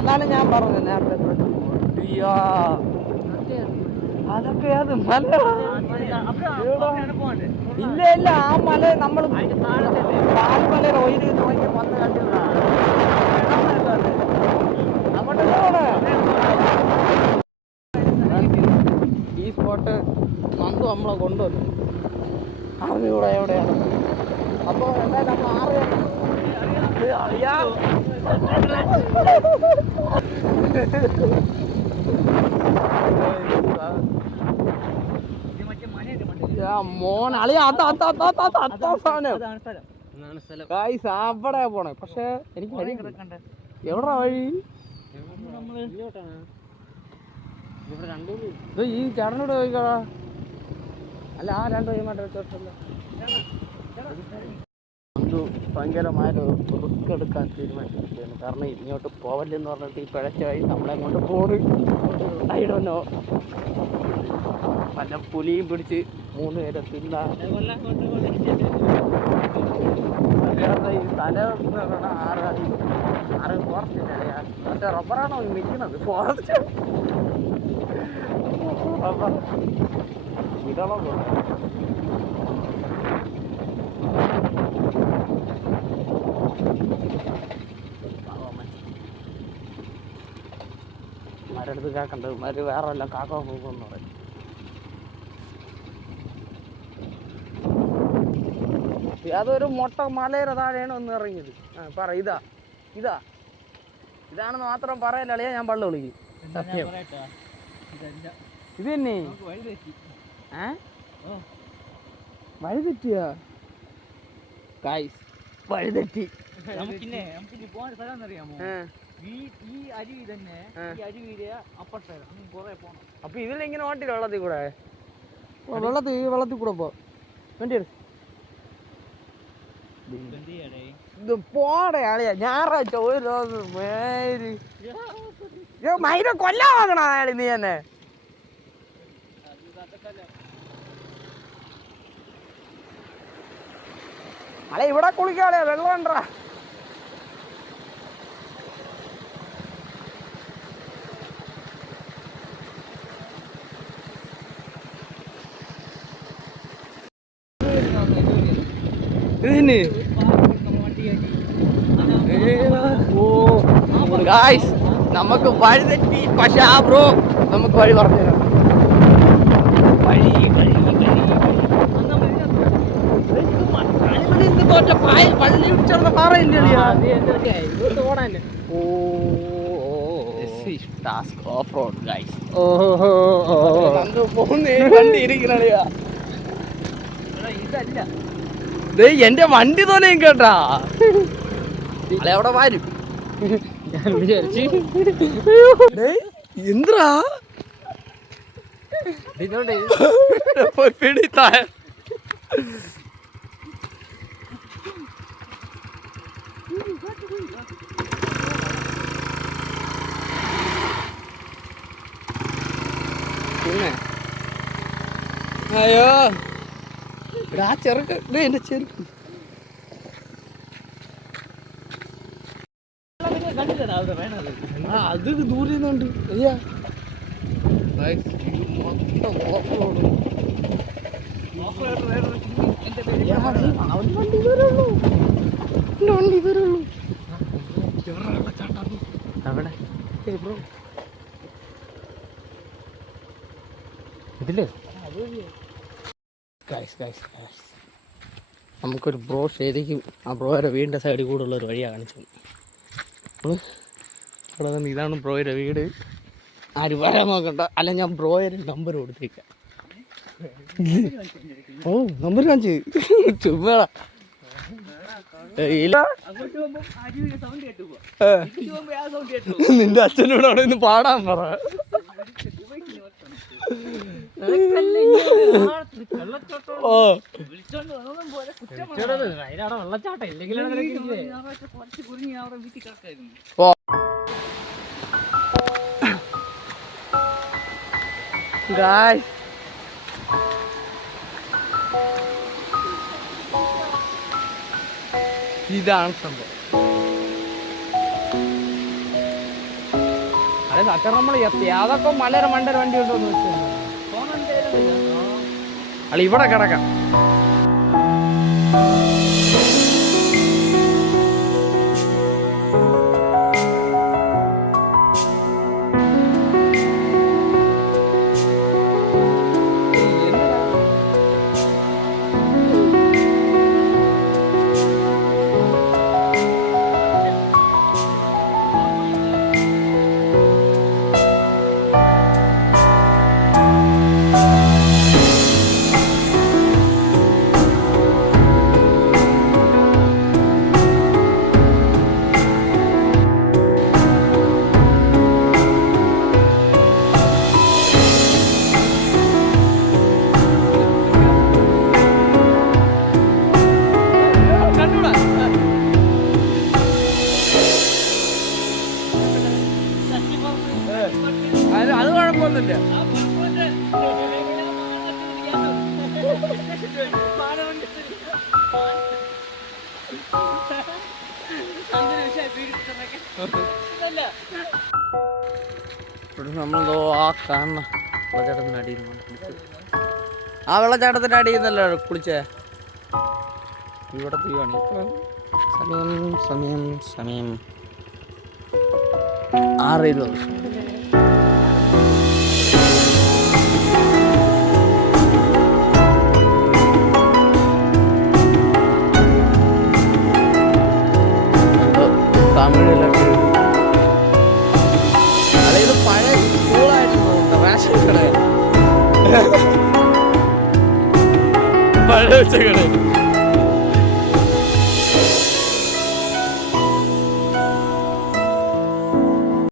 അതാണ് ഞാൻ പറഞ്ഞത് നേരത്തെ. അതൊക്കെ അത് മല. ഇല്ല ഇല്ല, ആ മല നമ്മൾ താഴ്മല ഒയില് നോക്കി വന്ന് കണ്ടില്ല. ഈ സ്പോട്ട് നന്ദു നമ്മളെ കൊണ്ടുവന്നു. അറിഞ്ഞൂടെ എവിടെയാണ്. അപ്പോൾ എന്തായാലും നമ്മൾ 6 മോൻ അളിയ അവിടെ പോണേ. പക്ഷെ എനിക്ക് വഴി എവിടാ വഴി? ഈ ചേട്ടനോട് ചോദിക്കടാ. അല്ല, ആ 2 വഴിമായിട്ട് വെച്ചോട്ടല്ല. ഭയങ്കരമായിട്ട് റിസ്ക് എടുക്കാൻ തീരുമാനിച്ചിരിക്കുകയാണ്. കാരണം ഇങ്ങോട്ട് പോവല്ലെന്ന് പറഞ്ഞിട്ട് ഈ പിഴച്ച വഴി നമ്മളെ കൊണ്ട് പോണ്. ഐഡോന്നോ പല പുലിയും പിടിച്ച് 3 പേരെ തിന്നാ. ഈ സ്ഥലം എന്ന് പറഞ്ഞാൽ 6 ഫോറസ്റ്റ് ഇല്ല. മറ്റേ റബ്ബറാണോ നിൽക്കുന്നത്? ഫോറസ്റ്റ് റബ്ബർ ഇടണം. മരടുത്ത് കാക്കണ്ടത് മര് വേറെ വല്ല കാക്ക പോകുമെന്ന് പറയും. അതൊരു മൊട്ട മലയുടെ താഴെയാണ് ഒന്ന് ഇറങ്ങിയത്. പറ ഇതാണെന്ന് മാത്രം പറയല്ലേ, ഞാൻ പള്ളു വിളിക്കും. സത്യം ഇത് തന്നെ. വഴി തെറ്റിയാ? വഴിതെറ്റി. അപ്പൊ ഇതിലിങ്ങനെ ഓട്ടില്ല വെള്ളത്തിൽ കൂടെ? വെള്ളത്തിൽ കൂടെ പോ വണ്ടി ഇത് പോടെ ആളിയാ. ഞായറാഴ്ച ഒരു ദിവസം മൈര കൊല്ലാൻ വാങ്ങണ അയാളി നീ തന്നെ. അല്ലെ ഇവിടെ കുളിക്കാളിയാ, വെള്ളം ഉണ്ടാ. നമുക്ക് വഴി തെറ്റി. പക്ഷെ ആ ബ്രോ നമുക്ക് വഴി പറഞ്ഞു തരാം. പള്ളി ചേർന്ന പാറയില്ലേ? എന്റെ വണ്ടി തോനെയും കേട്ടാ. അവിടെ വരും. എന്തിനാ പിടിത്താ? പിന്നെ അയ്യോ ആ ചെറുക്ക് എന്റെ ചെറുക്ക് അത് ദൂരെ നിന്നുണ്ട്. അയ്യാ മൊത്തം ഓഫ് റോഡ്. വണ്ടി വരുള്ളൂ. അവിടെ ഇതില്ലേ നമുക്കൊരു ബ്രോ ശരിക്കും ആ ബ്രോയുടെ വീടിൻ്റെ സൈഡിൽ കൂടെ ഉള്ളൊരു വഴിയാണ് കാണിച്ചത്. അവിടെ തന്നെ ഇതാണ് ബ്രോയുടെ വീട്. ആര് വരാൻ നോക്കണ്ട. അല്ല, ഞാൻ ബ്രോയുടെ നമ്പർ കൊടുത്തേക്കാം. ഓ നമ്പർ കാണിച്ച് ചുമ്മാ നിന്റെ അച്ഛനോട് അവിടെ നിന്ന് പാടാൻ പറ. ഓ വെള്ളച്ചാട്ടം ഇല്ലെങ്കിൽ ഇതാണ് സംഭവം. സത്യം നമ്മൾ അതൊക്കെ മലര മണ്ടര വണ്ടി ഉണ്ടോന്ന് വെച്ചാൽ അല്ല ഇവിടെ കിടക്കാം. അത് കുഴപ്പമൊന്നുമില്ല. ഇവിടെ നമ്മളെന്തോ ആ കാണുന്ന വെള്ളച്ചാട്ടത്തിൻ്റെ അടിയിൽ ആ വെള്ളച്ചാട്ടത്തിൻ്റെ അടിയിൽ നിന്നല്ലോ കുളിച്ചേ. ഇവിടെ തീവാണ് ഇപ്പം. സമയം 6:20. തമിഴിലൊക്കെ അതായത് പഴയ സ്കൂളായിരുന്നു, റേഷൻ കട പഴയ കട.